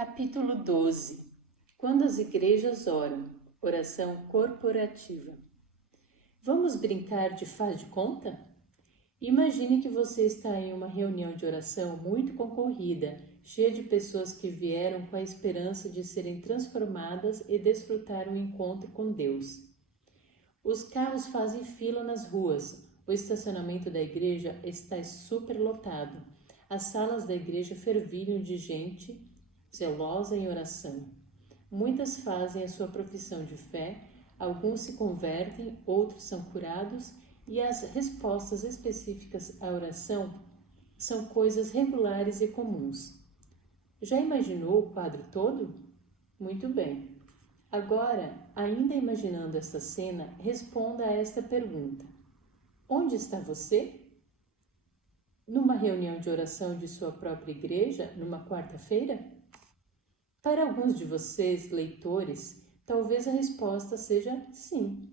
Capítulo 12. Quando as igrejas oram. Oração corporativa. Vamos brincar de faz de conta? Imagine que você está em uma reunião de oração muito concorrida, cheia de pessoas que vieram com a esperança de serem transformadas e desfrutar um encontro com Deus. Os carros fazem fila nas ruas, o estacionamento da igreja está superlotado, as salas da igreja fervilham de gente zelosa em oração. Muitas fazem a sua profissão de fé, alguns se convertem, outros são curados e as respostas específicas à oração são coisas regulares e comuns. Já imaginou o quadro todo? Muito bem. Agora, ainda imaginando essa cena, responda a esta pergunta. Onde está você? Numa reunião de oração de sua própria igreja, numa quarta-feira? Para alguns de vocês, leitores, talvez a resposta seja sim.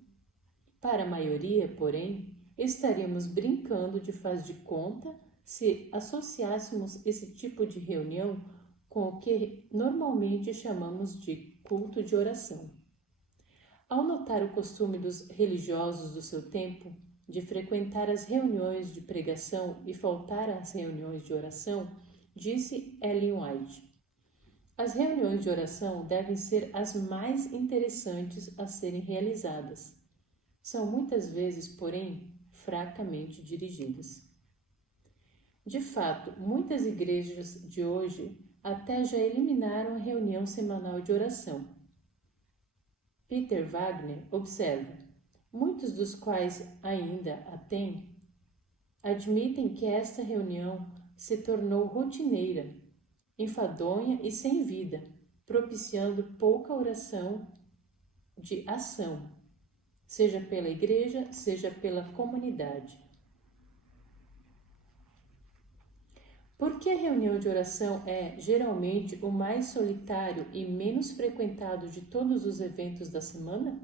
Para a maioria, porém, estaríamos brincando de faz de conta se associássemos esse tipo de reunião com o que normalmente chamamos de culto de oração. Ao notar o costume dos religiosos do seu tempo de frequentar as reuniões de pregação e faltar às reuniões de oração, disse Ellen White: as reuniões de oração devem ser as mais interessantes a serem realizadas. São muitas vezes, porém, fracamente dirigidas. De fato, muitas igrejas de hoje até já eliminaram a reunião semanal de oração. Peter Wagner observa: muitos dos quais ainda a têm, admitem que esta reunião se tornou rotineira, enfadonha e sem vida, propiciando pouca oração de ação, seja pela igreja, seja pela comunidade. Por que a reunião de oração é, geralmente, o mais solitário e menos frequentado de todos os eventos da semana?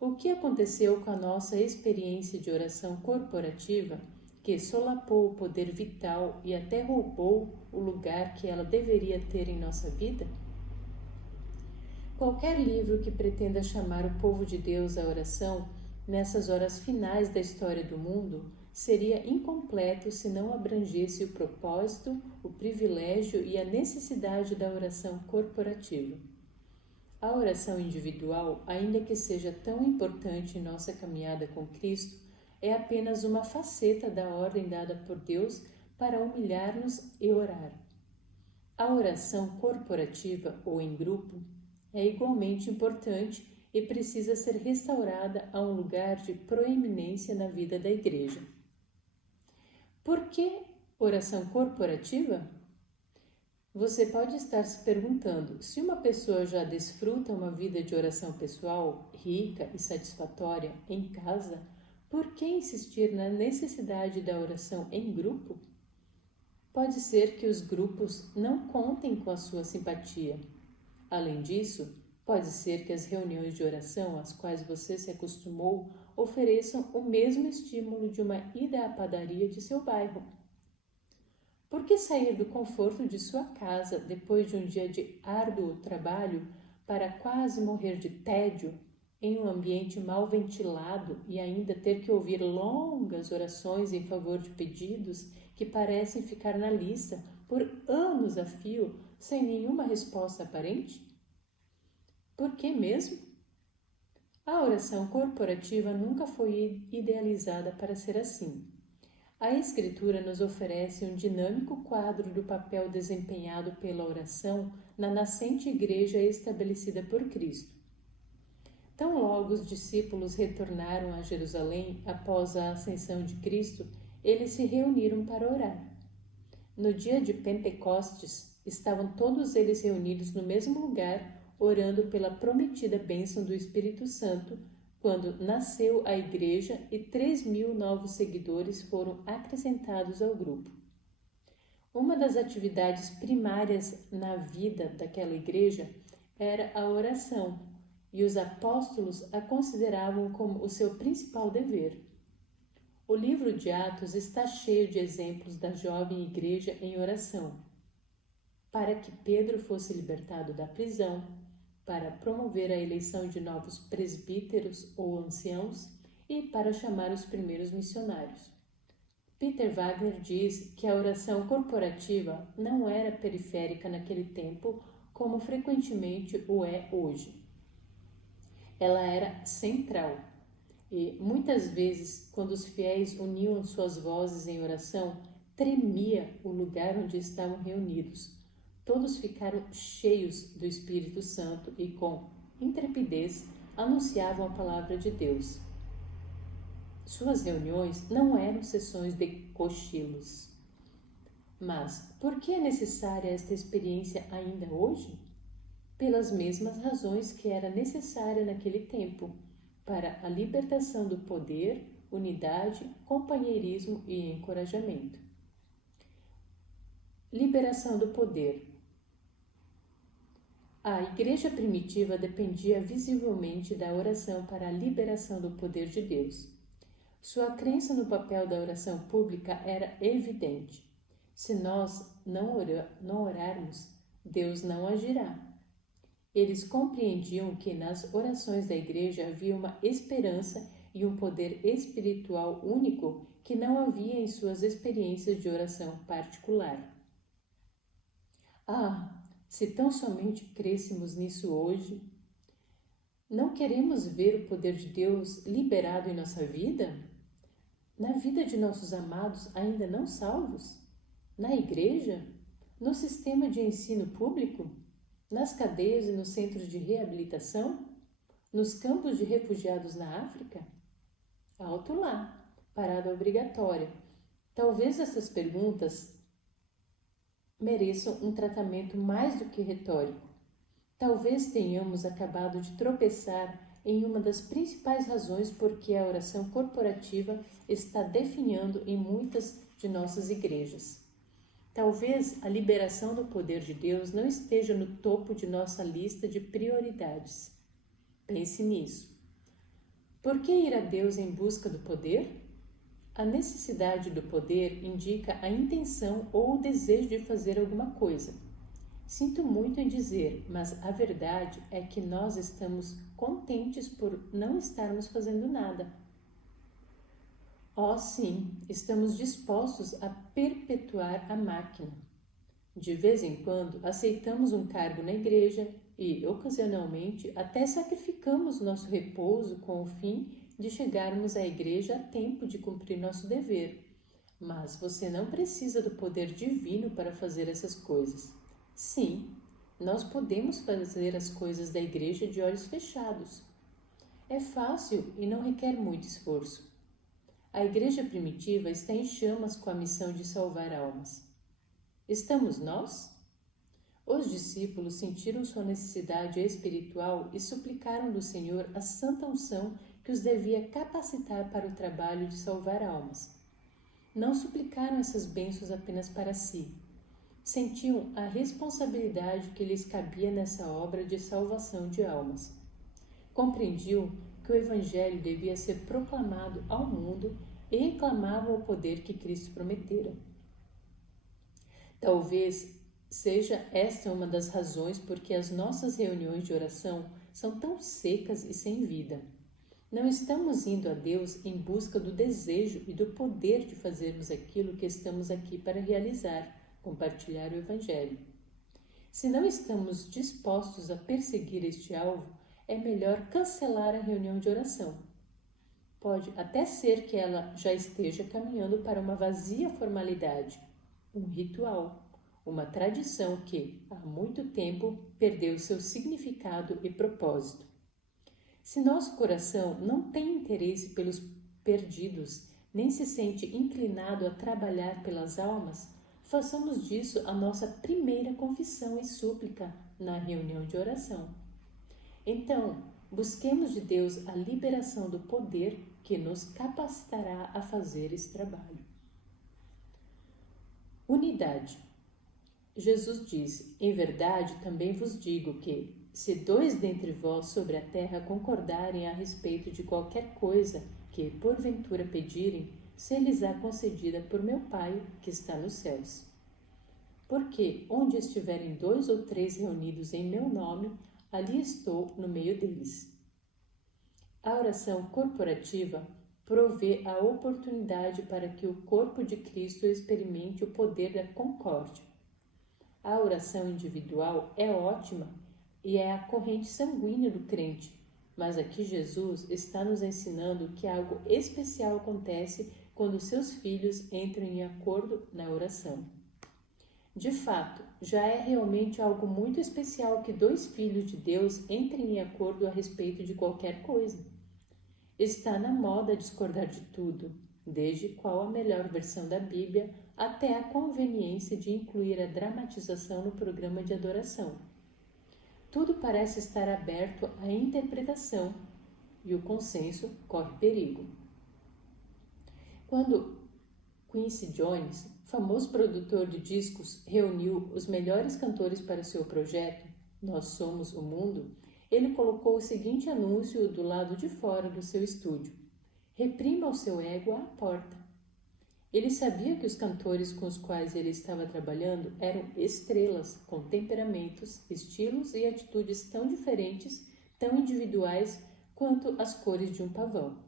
O que aconteceu com a nossa experiência de oração corporativa que solapou o poder vital e até roubou o lugar que ela deveria ter em nossa vida? Qualquer livro que pretenda chamar o povo de Deus à oração nessas horas finais da história do mundo seria incompleto se não abrangesse o propósito, o privilégio e a necessidade da oração corporativa. A oração individual, ainda que seja tão importante em nossa caminhada com Cristo, é apenas uma faceta da ordem dada por Deus para humilhar-nos e orar. A oração corporativa ou em grupo é igualmente importante e precisa ser restaurada a um lugar de proeminência na vida da igreja. Por que oração corporativa? Você pode estar se perguntando, se uma pessoa já desfruta uma vida de oração pessoal rica e satisfatória em casa, por que insistir na necessidade da oração em grupo? Pode ser que os grupos não contem com a sua simpatia. Além disso, pode ser que as reuniões de oração às quais você se acostumou ofereçam o mesmo estímulo de uma ida à padaria de seu bairro. Por que sair do conforto de sua casa depois de um dia de árduo trabalho para quase morrer de tédio em um ambiente mal ventilado e ainda ter que ouvir longas orações em favor de pedidos que parecem ficar na lista por anos a fio sem nenhuma resposta aparente? Por que mesmo? A oração corporativa nunca foi idealizada para ser assim. A Escritura nos oferece um dinâmico quadro do papel desempenhado pela oração na nascente igreja estabelecida por Cristo. Tão logo os discípulos retornaram a Jerusalém após a ascensão de Cristo, eles se reuniram para orar. No dia de Pentecostes, estavam todos eles reunidos no mesmo lugar, orando pela prometida bênção do Espírito Santo, quando nasceu a igreja e 3.000 novos seguidores foram acrescentados ao grupo. Uma das atividades primárias na vida daquela igreja era a oração, e os apóstolos a consideravam como o seu principal dever. O livro de Atos está cheio de exemplos da jovem igreja em oração. para que Pedro fosse libertado da prisão, para promover a eleição de novos presbíteros ou anciãos e para chamar os primeiros missionários. Peter Wagner diz que a oração corporativa não era periférica naquele tempo como frequentemente o é hoje. Ela era central e, muitas vezes, quando os fiéis uniam suas vozes em oração, tremia o lugar onde estavam reunidos. Todos ficaram cheios do Espírito Santo e, com intrepidez, anunciavam a palavra de Deus. Suas reuniões não eram sessões de cochilos. Mas por que é necessária esta experiência ainda hoje? Pelas mesmas razões que era necessária naquele tempo, para a libertação do poder, unidade, companheirismo e encorajamento. Liberação do poder. A igreja primitiva dependia visivelmente da oração para a liberação do poder de Deus. Sua crença no papel da oração pública era evidente. Se nós não orarmos, Deus não agirá. Eles compreendiam que nas orações da igreja havia uma esperança e um poder espiritual único que não havia em suas experiências de oração particular. Se tão somente crêssemos nisso hoje! Não queremos ver o poder de Deus liberado em nossa vida? Na vida de nossos amados ainda não salvos? Na igreja? No sistema de ensino público? Nas cadeias e nos centros de reabilitação? Nos campos de refugiados na África? Alto lá, parada obrigatória. Talvez essas perguntas mereçam um tratamento mais do que retórico. Talvez tenhamos acabado de tropeçar em uma das principais razões por que a oração corporativa está definhando em muitas de nossas igrejas. Talvez a liberação do poder de Deus não esteja no topo de nossa lista de prioridades. Pense nisso. Por que ir a Deus em busca do poder? A necessidade do poder indica a intenção ou o desejo de fazer alguma coisa. Sinto muito em dizer, mas a verdade é que nós estamos contentes por não estarmos fazendo nada. Sim, estamos dispostos a perpetuar a máquina. De vez em quando, aceitamos um cargo na igreja e, ocasionalmente, até sacrificamos nosso repouso com o fim de chegarmos à igreja a tempo de cumprir nosso dever. Mas você não precisa do poder divino para fazer essas coisas. Sim, nós podemos fazer as coisas da igreja de olhos fechados. É fácil e não requer muito esforço. A igreja primitiva está em chamas com a missão de salvar almas. Estamos nós? Os discípulos sentiram sua necessidade espiritual e suplicaram do Senhor a santa unção que os devia capacitar para o trabalho de salvar almas. Não suplicaram essas bênçãos apenas para si. Sentiam a responsabilidade que lhes cabia nessa obra de salvação de almas. Compreendiam que o Evangelho devia ser proclamado ao mundo e reclamavam o poder que Cristo prometera. Talvez seja esta uma das razões por que as nossas reuniões de oração são tão secas e sem vida. Não estamos indo a Deus em busca do desejo e do poder de fazermos aquilo que estamos aqui para realizar, compartilhar o Evangelho. Se não estamos dispostos a perseguir este alvo, é melhor cancelar a reunião de oração. Pode até ser que ela já esteja caminhando para uma vazia formalidade, um ritual, uma tradição que, há muito tempo, perdeu seu significado e propósito. Se nosso coração não tem interesse pelos perdidos, nem se sente inclinado a trabalhar pelas almas, façamos disso a nossa primeira confissão e súplica na reunião de oração. Então, busquemos de Deus a liberação do poder que nos capacitará a fazer esse trabalho. Unidade. Jesus disse: em verdade também vos digo que, se 2 dentre vós sobre a terra concordarem a respeito de qualquer coisa que porventura pedirem, se lhes há concedida por meu Pai que está nos céus. porque onde estiverem 2 ou 3 reunidos em meu nome, ali estou no meio deles. A oração corporativa provê a oportunidade para que o corpo de Cristo experimente o poder da concórdia. A oração individual é ótima e é a corrente sanguínea do crente, mas aqui Jesus está nos ensinando que algo especial acontece quando seus filhos entram em acordo na oração. De fato, já é realmente algo muito especial que 2 filhos de Deus entrem em acordo a respeito de qualquer coisa. Está na moda discordar de tudo, desde qual a melhor versão da Bíblia até a conveniência de incluir a dramatização no programa de adoração. Tudo parece estar aberto à interpretação e o consenso corre perigo. Quando Quincy Jones, famoso produtor de discos, reuniu os melhores cantores para seu projeto Nós Somos o Mundo, ele colocou o seguinte anúncio do lado de fora do seu estúdio: reprima o seu ego à porta. Ele sabia que os cantores com os quais ele estava trabalhando eram estrelas, com temperamentos, estilos e atitudes tão diferentes, tão individuais quanto as cores de um pavão.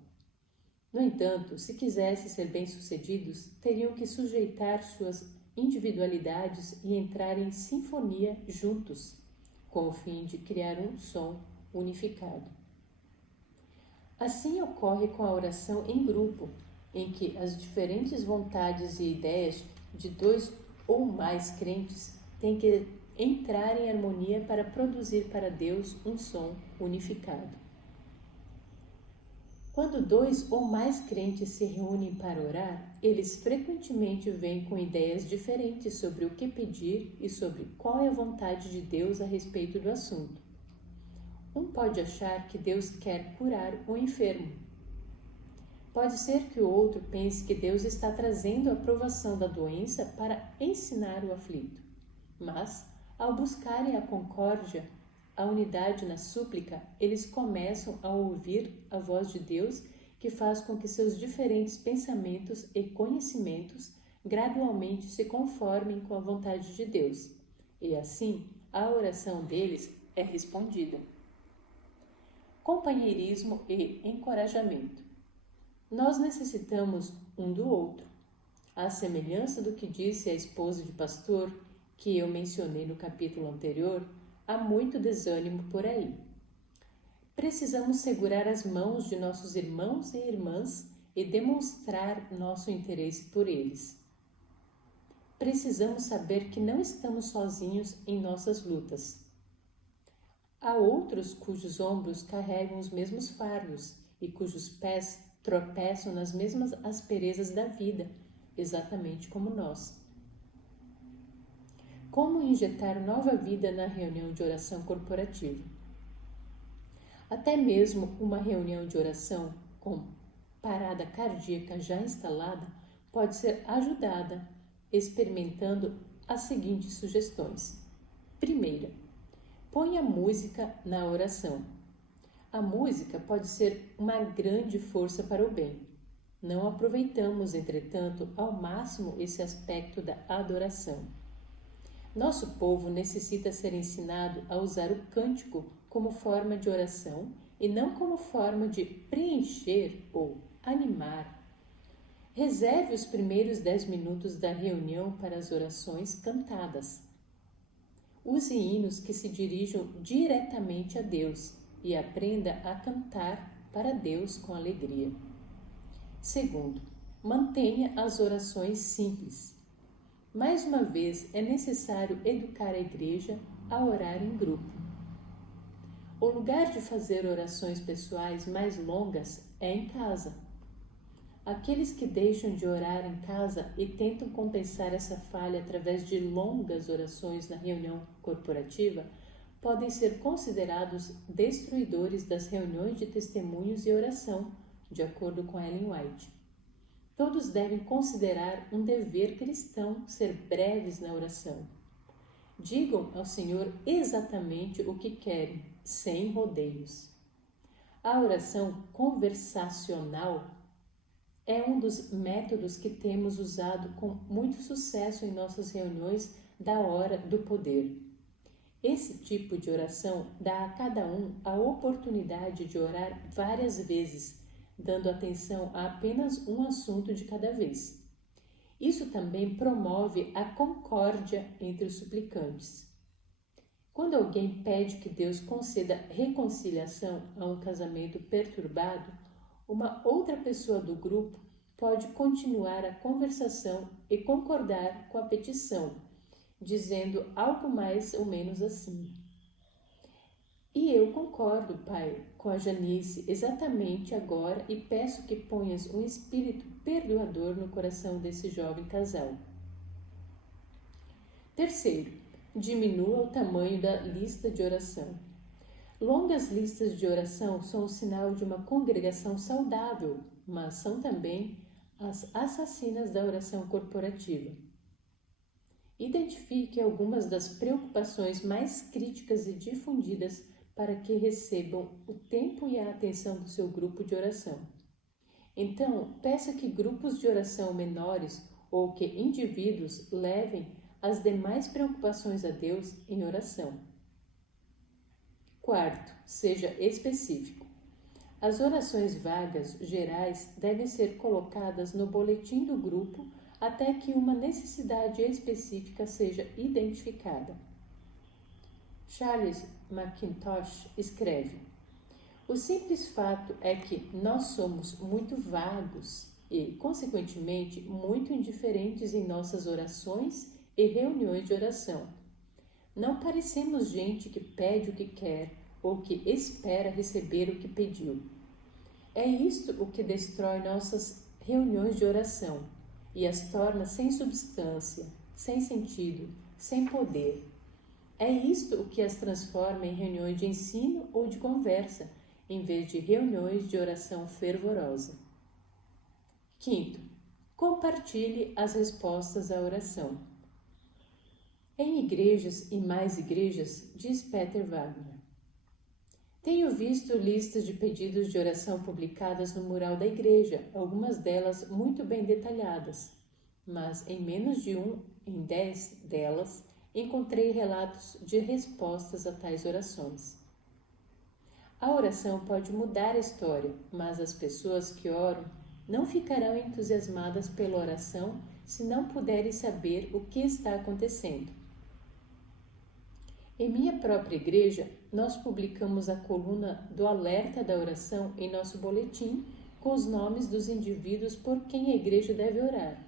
No entanto, se quisessem ser bem-sucedidos, teriam que sujeitar suas individualidades e entrar em sinfonia juntos, com o fim de criar um som unificado. Assim ocorre com a oração em grupo, em que as diferentes vontades e ideias de 2 ou mais crentes têm que entrar em harmonia para produzir para Deus um som unificado. Quando 2 ou mais crentes se reúnem para orar, eles frequentemente vêm com ideias diferentes sobre o que pedir e sobre qual é a vontade de Deus a respeito do assunto. Um pode achar que Deus quer curar o enfermo. Pode ser que o outro pense que Deus está trazendo a provação da doença para ensinar o aflito. Mas, ao buscarem a concórdia, a unidade na súplica, eles começam a ouvir a voz de Deus que faz com que seus diferentes pensamentos e conhecimentos gradualmente se conformem com a vontade de Deus. E assim, a oração deles é respondida. Companheirismo e encorajamento. Nós necessitamos um do outro. À semelhança do que disse a esposa de pastor, que eu mencionei no capítulo anterior, há muito desânimo por aí. Precisamos segurar as mãos de nossos irmãos e irmãs e demonstrar nosso interesse por eles. Precisamos saber que não estamos sozinhos em nossas lutas. Há outros cujos ombros carregam os mesmos fardos e cujos pés tropeçam nas mesmas asperezas da vida, exatamente como nós. Como injetar nova vida na reunião de oração corporativa? Até mesmo uma reunião de oração com parada cardíaca já instalada pode ser ajudada experimentando as seguintes sugestões. Primeira, ponha música na oração. A música pode ser uma grande força para o bem. Não aproveitamos, entretanto, ao máximo esse aspecto da adoração. Nosso povo necessita ser ensinado a usar o cântico como forma de oração e não como forma de preencher ou animar. Reserve os primeiros 10 minutos da reunião para as orações cantadas. Use hinos que se dirijam diretamente a Deus e aprenda a cantar para Deus com alegria. Segundo, mantenha as orações simples. Mais uma vez, é necessário educar a igreja a orar em grupo. O lugar de fazer orações pessoais mais longas é em casa. Aqueles que deixam de orar em casa e tentam compensar essa falha através de longas orações na reunião corporativa podem ser considerados destruidores das reuniões de testemunhos e oração, de acordo com Ellen White. Todos devem considerar um dever cristão ser breves na oração. Digam ao Senhor exatamente o que querem, sem rodeios. A oração conversacional é um dos métodos que temos usado com muito sucesso em nossas reuniões da hora do poder. Esse tipo de oração dá a cada um a oportunidade de orar várias vezes, dando atenção a apenas um assunto de cada vez. Isso também promove a concórdia entre os suplicantes. Quando alguém pede que Deus conceda reconciliação a um casamento perturbado, uma outra pessoa do grupo pode continuar a conversação e concordar com a petição, dizendo algo mais ou menos assim: "E eu concordo, Pai, com a Janice exatamente agora e peço que ponhas um espírito perdoador no coração desse jovem casal." Terceiro, diminua o tamanho da lista de oração. Longas listas de oração são o sinal de uma congregação saudável, mas são também as assassinas da oração corporativa. Identifique algumas das preocupações mais críticas e difundidas para que recebam o tempo e a atenção do seu grupo de oração. Então, peça que grupos de oração menores ou que indivíduos levem as demais preocupações a Deus em oração. Quarto, seja específico. As orações vagas, gerais, devem ser colocadas no boletim do grupo até que uma necessidade específica seja identificada. Charles McIntosh escreve: "O simples fato é que nós somos muito vagos e, consequentemente, muito indiferentes em nossas orações e reuniões de oração. Não parecemos gente que pede o que quer ou que espera receber o que pediu. É isto o que destrói nossas reuniões de oração e as torna sem substância, sem sentido, sem poder. É isto o que as transforma em reuniões de ensino ou de conversa, em vez de reuniões de oração fervorosa." Quinto, compartilhe as respostas à oração. Em igrejas e mais igrejas, diz Peter Wagner: "Tenho visto listas de pedidos de oração publicadas no mural da igreja, algumas delas muito bem detalhadas, mas em menos de 1 em 10 delas encontrei relatos de respostas a tais orações. A oração pode mudar a história, mas as pessoas que oram não ficarão entusiasmadas pela oração se não puderem saber o que está acontecendo. Em minha própria igreja, nós publicamos a coluna do alerta da oração em nosso boletim com os nomes dos indivíduos por quem a igreja deve orar.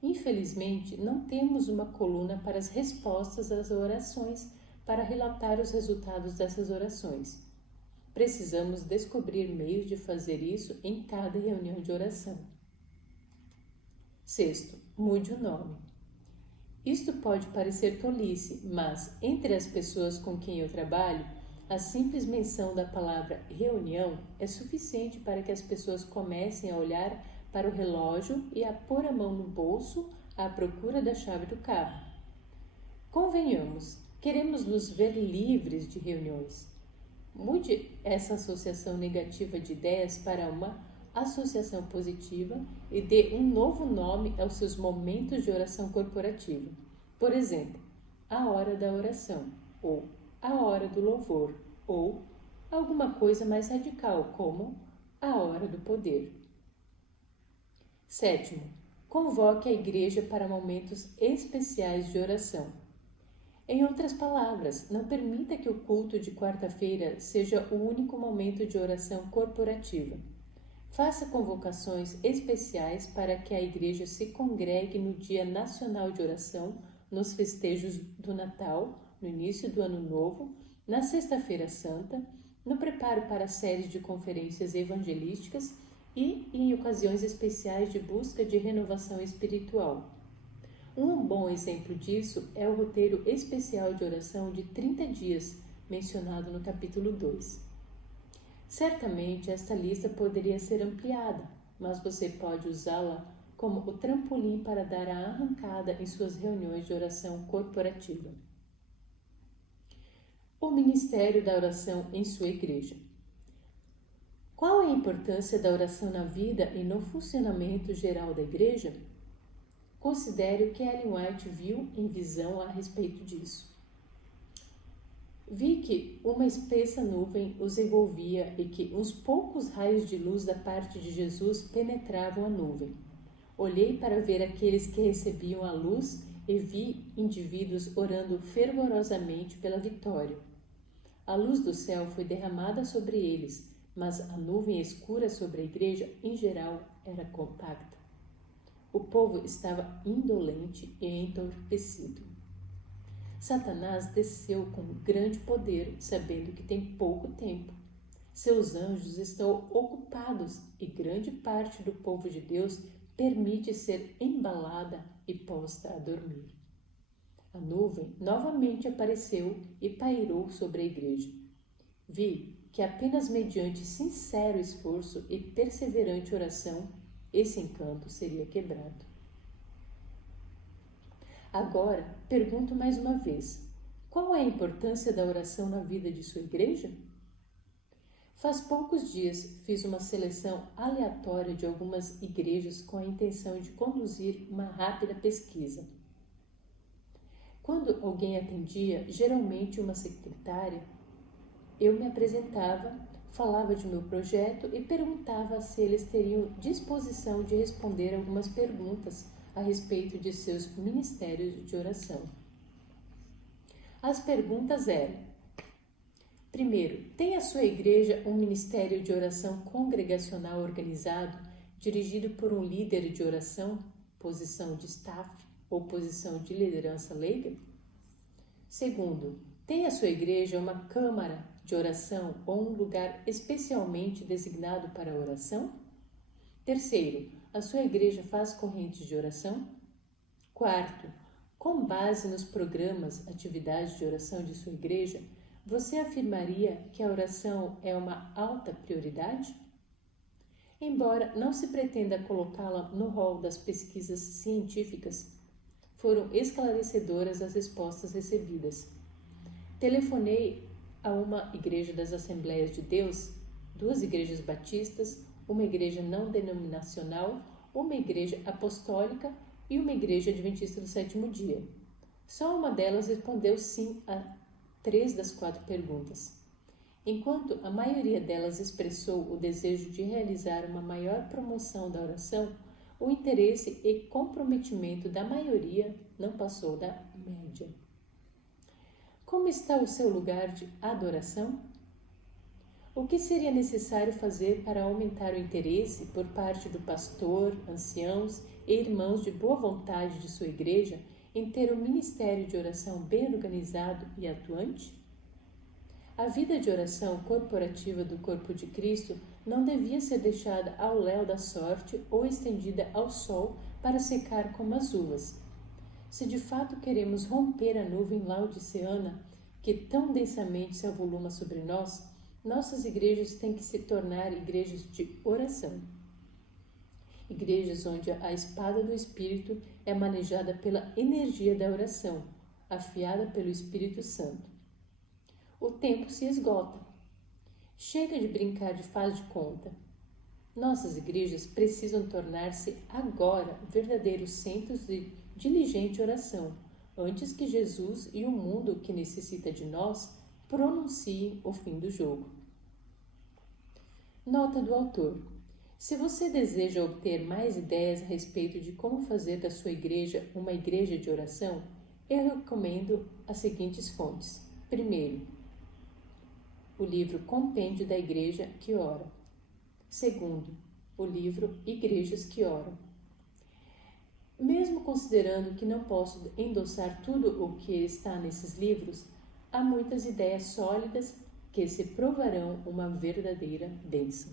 Infelizmente, não temos uma coluna para as respostas às orações para relatar os resultados dessas orações. Precisamos descobrir meios de fazer isso em cada reunião de oração." Sexto, mude o nome. Isto pode parecer tolice, mas entre as pessoas com quem eu trabalho, a simples menção da palavra reunião é suficiente para que as pessoas comecem a olhar para o relógio e a pôr a mão no bolso à procura da chave do carro. Convenhamos, queremos nos ver livres de reuniões. Mude essa associação negativa de ideias para uma associação positiva e dê um novo nome aos seus momentos de oração corporativa. Por exemplo, a hora da oração, ou a hora do louvor, ou alguma coisa mais radical, como a hora do poder. Sétimo, convoque a igreja para momentos especiais de oração. Em outras palavras, não permita que o culto de quarta-feira seja o único momento de oração corporativa. Faça convocações especiais para que a igreja se congregue no Dia Nacional de Oração, nos festejos do Natal, no início do Ano Novo, na Sexta-feira Santa, no preparo para séries de conferências evangelísticas e em ocasiões especiais de busca de renovação espiritual. Um bom exemplo disso é o roteiro especial de oração de 30 dias, mencionado no capítulo 2. Certamente esta lista poderia ser ampliada, mas você pode usá-la como o trampolim para dar a arrancada em suas reuniões de oração corporativa. O ministério da oração em sua igreja. Qual é a importância da oração na vida e no funcionamento geral da igreja? Considere o que Ellen White viu em visão a respeito disso. Vi que uma espessa nuvem os envolvia e que uns poucos raios de luz da parte de Jesus penetravam a nuvem. Olhei para ver aqueles que recebiam a luz e vi indivíduos orando fervorosamente pela vitória. A luz do céu foi derramada sobre eles, mas a nuvem escura sobre a igreja, em geral, era compacta. O povo estava indolente e entorpecido. Satanás desceu com grande poder, sabendo que tem pouco tempo. Seus anjos estão ocupados e grande parte do povo de Deus permite ser embalada e posta a dormir. A nuvem novamente apareceu e pairou sobre a igreja. Vi que apenas mediante sincero esforço e perseverante oração, esse encanto seria quebrado. Agora, pergunto mais uma vez, qual é a importância da oração na vida de sua igreja? Faz poucos dias fiz uma seleção aleatória de algumas igrejas com a intenção de conduzir uma rápida pesquisa. Quando alguém atendia, geralmente uma secretária, eu me apresentava, falava de meu projeto e perguntava se eles teriam disposição de responder algumas perguntas a respeito de seus ministérios de oração. As perguntas eram: primeiro, tem a sua igreja um ministério de oração congregacional organizado, dirigido por um líder de oração, posição de staff ou posição de liderança leiga? Segundo, tem a sua igreja uma câmara de oração ou um lugar especialmente designado para a oração? Terceiro, a sua igreja faz correntes de oração? Quarto, com base nos programas, atividades de oração de sua igreja, você afirmaria que a oração é uma alta prioridade? Embora não se pretenda colocá-la no rol das pesquisas científicas, foram esclarecedoras as respostas recebidas. Telefonei a uma igreja das Assembleias de Deus, 2 igrejas batistas, uma igreja não denominacional, uma igreja apostólica e uma igreja adventista do 7º dia. Só uma delas respondeu sim a 3 das 4 perguntas. Enquanto a maioria delas expressou o desejo de realizar uma maior promoção da oração, o interesse e comprometimento da maioria não passou da média. Como está o seu lugar de adoração? O que seria necessário fazer para aumentar o interesse por parte do pastor, anciãos e irmãos de boa vontade de sua igreja em ter um ministério de oração bem organizado e atuante? A vida de oração corporativa do corpo de Cristo não devia ser deixada ao léu da sorte ou estendida ao sol para secar como as uvas. Se de fato queremos romper a nuvem laodiceana que tão densamente se avoluma sobre nós, nossas igrejas têm que se tornar igrejas de oração. Igrejas onde a espada do Espírito é manejada pela energia da oração, afiada pelo Espírito Santo. O tempo se esgota. Chega de brincar de faz de conta. Nossas igrejas precisam tornar-se agora verdadeiros centros de diligente oração, antes que Jesus e o mundo que necessita de nós pronunciem o fim do jogo. Nota do autor. Se você deseja obter mais ideias a respeito de como fazer da sua igreja uma igreja de oração, eu recomendo as seguintes fontes. Primeiro, o livro Compêndio da Igreja que Ora. Segundo, o livro Igrejas que Oram. Mesmo considerando que não posso endossar tudo o que está nesses livros, há muitas ideias sólidas que se provarão uma verdadeira bênção.